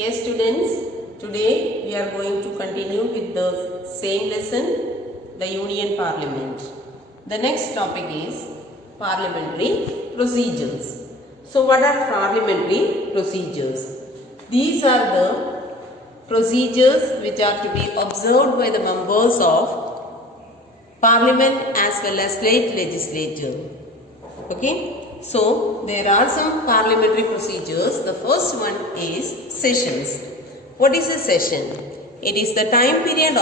Yes students, today we are going to continue with the same lesson, the Union Parliament. The next topic is parliamentary procedures. So what are parliamentary procedures? These are the procedures which are to be observed by the members of Parliament as well as state legislature. Okay. So, there are some parliamentary procedures. The first one is sessions. What is a session? It is the time period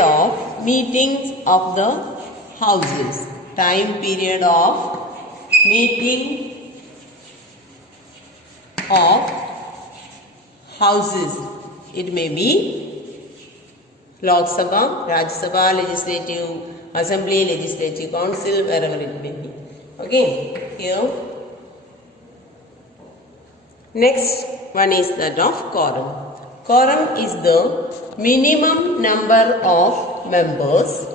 of meetings of the houses. Time period of meeting of houses. It may be Lok Sabha, Rajya Sabha, Legislative Assembly, Legislative Council, wherever it may be. Okay, here. Next one is that of quorum. Quorum is the minimum number of members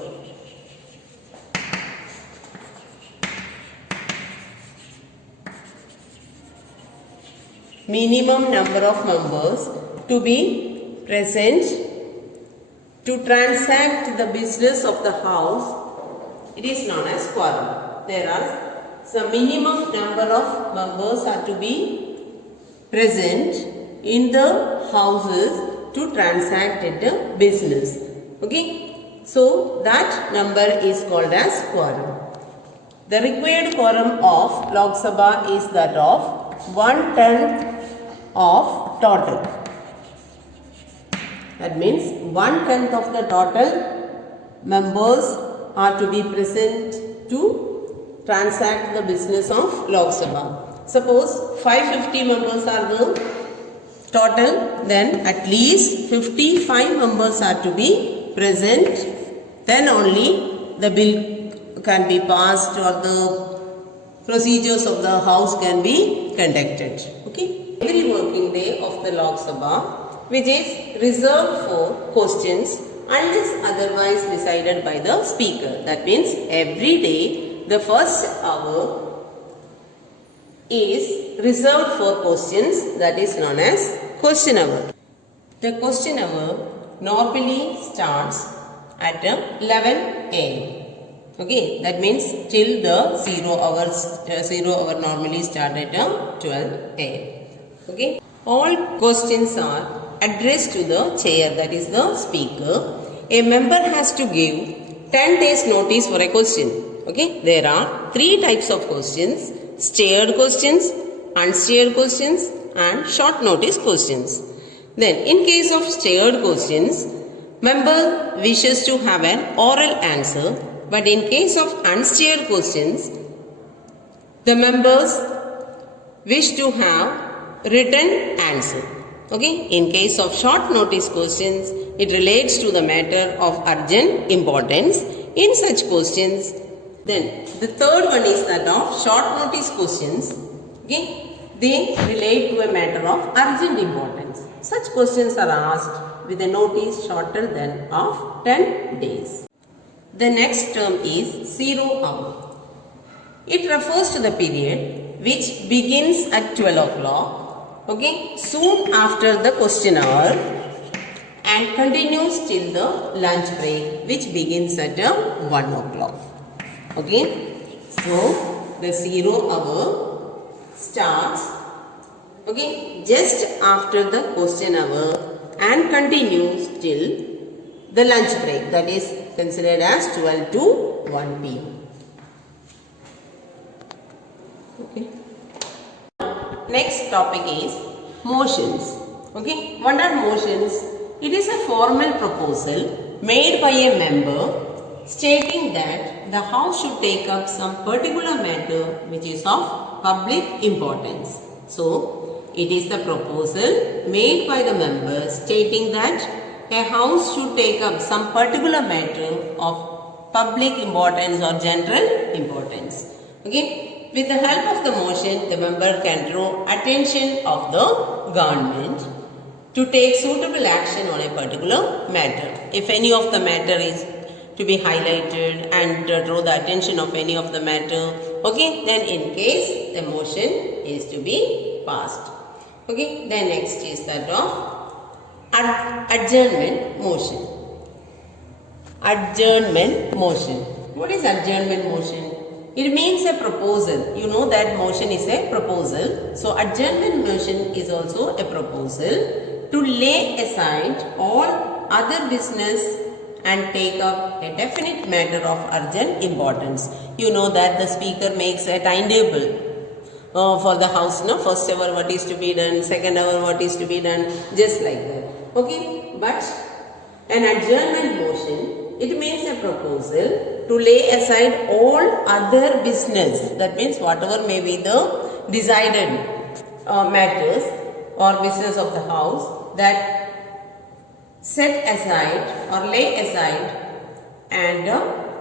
to be present to transact the business of the house. It is known as quorum. There are some minimum number of members are to be present in the houses to transact the business. Okay. So that number is called as quorum. The required quorum of Lok Sabha is that of 1/10 of total. That means 1/10 of the total members are to be present to transact the business of Lok Sabha. Suppose 550 members are the total, then at least 55 members are to be present. Then only the bill can be passed or the procedures of the house can be conducted. Okay. Every working day of the Lok Sabha, which is reserved for questions unless otherwise decided by the speaker. That means every day the first hour is reserved for questions, that is known as question hour. The question hour normally starts at 11 a.m. Okay, that means till the 0 hour normally start at 12 a.m. Okay, all questions are addressed to the chair, that is the speaker. A member has to give 10 days notice for a question. Okay, there are 3 types of questions: steered questions, unsteered questions and short notice questions. Then in case of steered questions, member wishes to have an oral answer, but in case of unsteered questions, the members wish to have written answer. Okay, in case of short notice questions, it relates to the matter of urgent importance. In such questions, then the third one is that of short notice questions. Okay, they relate to a matter of urgent importance. Such questions are asked with a notice shorter than of 10 days. The next term is 0 hour. It refers to the period which begins at 12 o'clock. Okay, soon after the question hour and continues till the lunch break, which begins at 1 o'clock. Okay, so the 0 hour starts just after the question hour and continues till the lunch break, that is considered as 12 to 1 p.m. Okay. Next topic is motions. Okay, what are motions? It is a formal proposal made by a member stating that the house should take up some particular matter which is of public importance. So, it is the proposal made by the member stating that a house should take up some particular matter of public importance or general importance. Okay. With the help of the motion, the member can draw attention of the government to take suitable action on a particular matter. If any of the matter is to be highlighted and draw the attention of any of the matter, okay, then in case the motion is to be passed. Okay, then next is that of adjournment motion. Adjournment motion. What is adjournment motion? It means a proposal. You know that motion is a proposal. So adjournment motion is also a proposal to lay aside all other business and take up a definite matter of urgent importance. You know that the speaker makes a timetable for the house, no? First hour what is to be done, second hour what is to be done, just like that. Okay, but an adjournment motion, it means a proposal to lay aside all other business. That means whatever may be the decided matters or business of the house, that set aside or lay aside and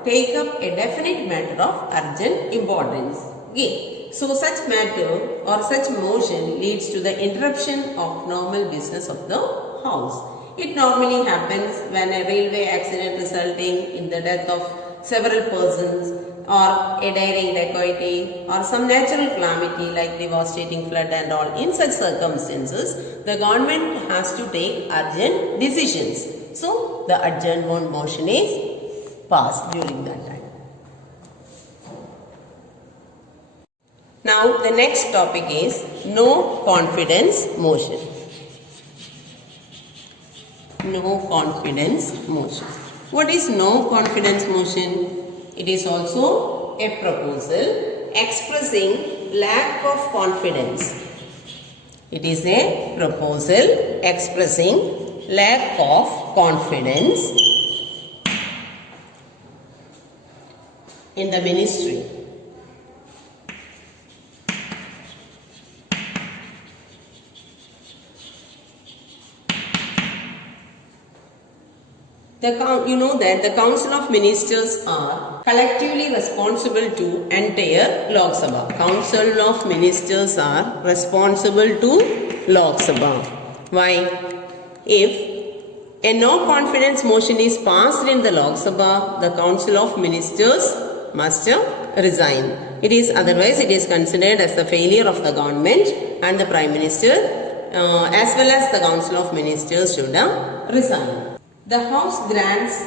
take up a definite matter of urgent importance. Okay. So such matter or such motion leads to the interruption of normal business of the house. It normally happens when a railway accident resulting in the death of several persons, or a daring dacoity, or some natural calamity like devastating flood and all. In such circumstances, the government has to take urgent decisions. So the adjournment motion is passed during that time. Now the next topic is no confidence motion. No confidence motion. What is no confidence motion? It is also a proposal expressing lack of confidence. It is a proposal expressing lack of confidence in the ministry. You know that the Council of Ministers are collectively responsible to entire Lok Sabha. Council of Ministers are responsible to Lok Sabha. Why? If a no confidence motion is passed in the Lok Sabha, the Council of Ministers must resign. Otherwise it is considered as the failure of the government, and the Prime Minister as well as the Council of Ministers should resign. The House grants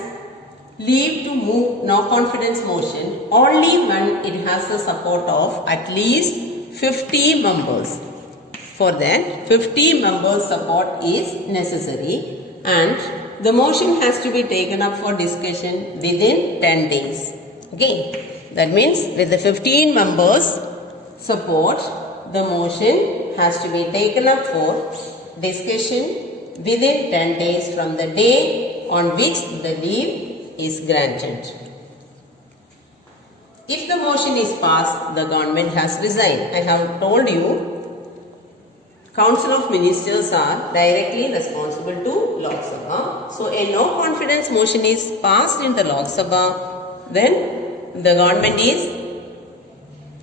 leave to move no confidence motion only when it has the support of at least 50 members. For that, 50 members support is necessary, and the motion has to be taken up for discussion within 10 days. Okay, that means with the 15 members support, the motion has to be taken up for discussion within 10 days from the day on which the leave is granted. If the motion is passed, the government has resigned. I have told you, Council of Ministers are directly responsible to Lok Sabha. So a no confidence motion is passed in the Lok Sabha, then the government is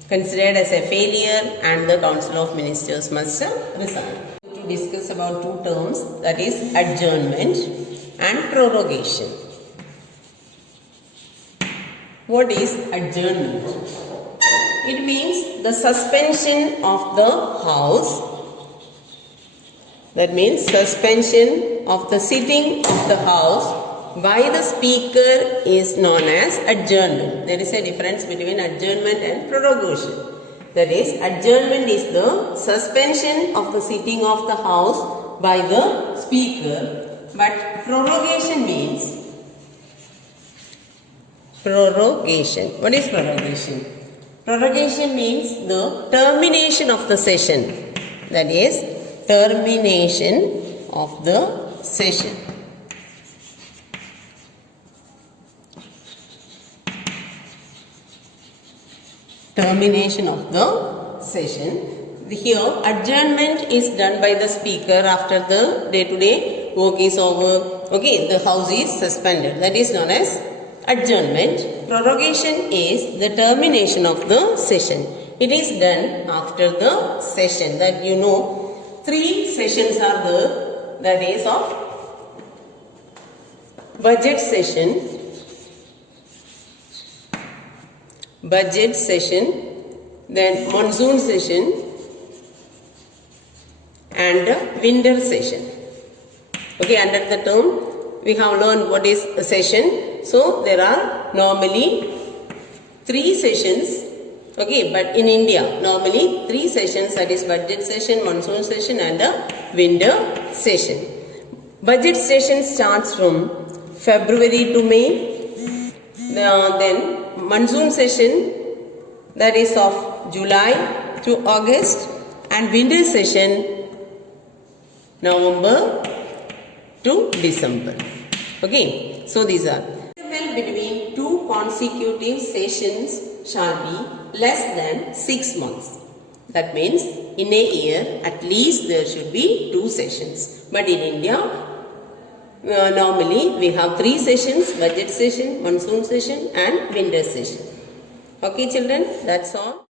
considered as a failure and the Council of Ministers must resign. To discuss about two terms, that is adjournment and prorogation. What is adjournment? It means the suspension of the house. That means suspension of the sitting of the house by the speaker is known as adjournment. There is a difference between adjournment and prorogation. That is, adjournment is the suspension of the sitting of the house by the speaker. But prorogation means prorogation. What is prorogation? Prorogation means the termination of the session. That is, termination of the session. Termination of the session. Here, adjournment is done by the speaker after the day-to-day work is over. Okay, the house is suspended. That is known as adjournment. Prorogation is the termination of the session. It is done after the session. That you know, 3 sessions are there. That is of budget session, then monsoon session, and winter session. Okay, under the term we have learned what is a session. So there are normally 3 sessions. Okay, but in India normally 3 sessions, that is budget session, monsoon session and a winter session. Budget session starts from February to May. Then monsoon session, that is of July to August, and winter session November to December. Okay, so these are. Interval between 2 consecutive sessions shall be less than 6 months. That means in a year at least there should be 2 sessions. But in India normally we have 3 sessions: budget session, monsoon session and winter session. Okay children, that's all.